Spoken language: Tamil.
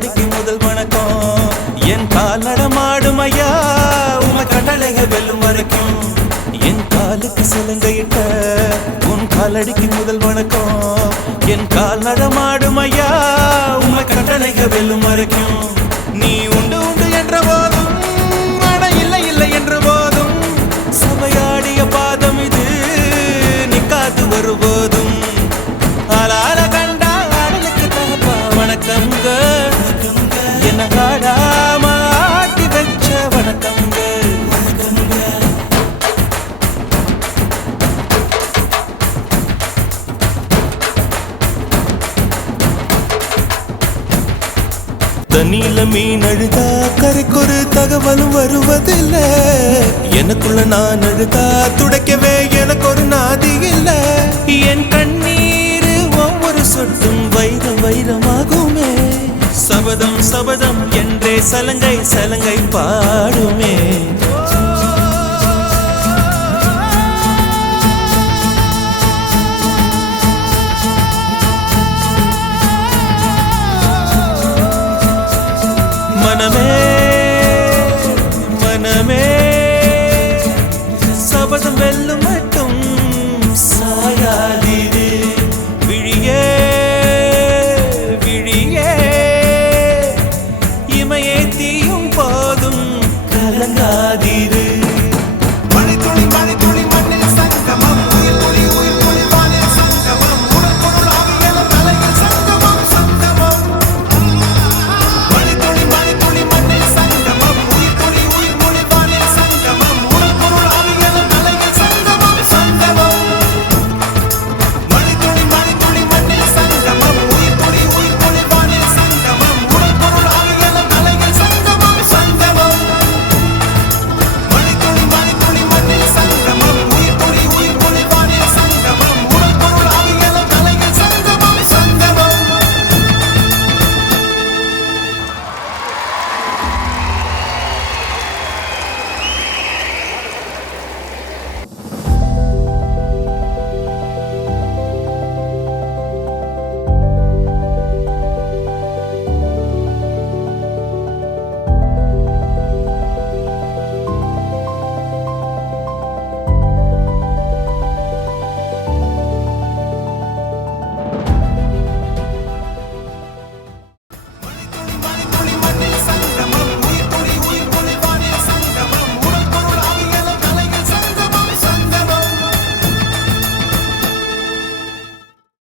காலடிக்கு முதல் வணக்கம் என் கால் நடமாடும் ஐயா உம கட்டளைகள் வெல்லும் வரைக்கும் என் காலுக்கு சிலங்கையிட்ட உன் காலடிக்கு முதல் வணக்கம் என் கால் நடமாடும் ஐயா உம கட்டளைகள் வெல்லும் வரைக்கும் நீ உண்டு உண்டு என்ற போதும் அட இல்லை இல்லை என்ற போதும் சபையாடிய பாதம் இது நிக்காது வருபோதும் ஆளால கண்டா ஆடலுக்கு தகப்பா வணக்கங்க என்ன காடாம ஆட்டி வச்ச வணக்கங்க தண்ணியில மீன் அழுதா கரைக்கொரு தகவலும் வருவதில்லை எனக்குள்ள நான் அழுதா துடைக்கவே எனக்கு ஒரு நாதி இல்ல என் கண்ணீர் ஒவ்வொரு சொட்டும் வைரம் வைரமாகுமே சபதம் சபதம் என்றே சலங்கை சலங்கை பாடுமே மனமே மனமே சபதம் வெல்லும்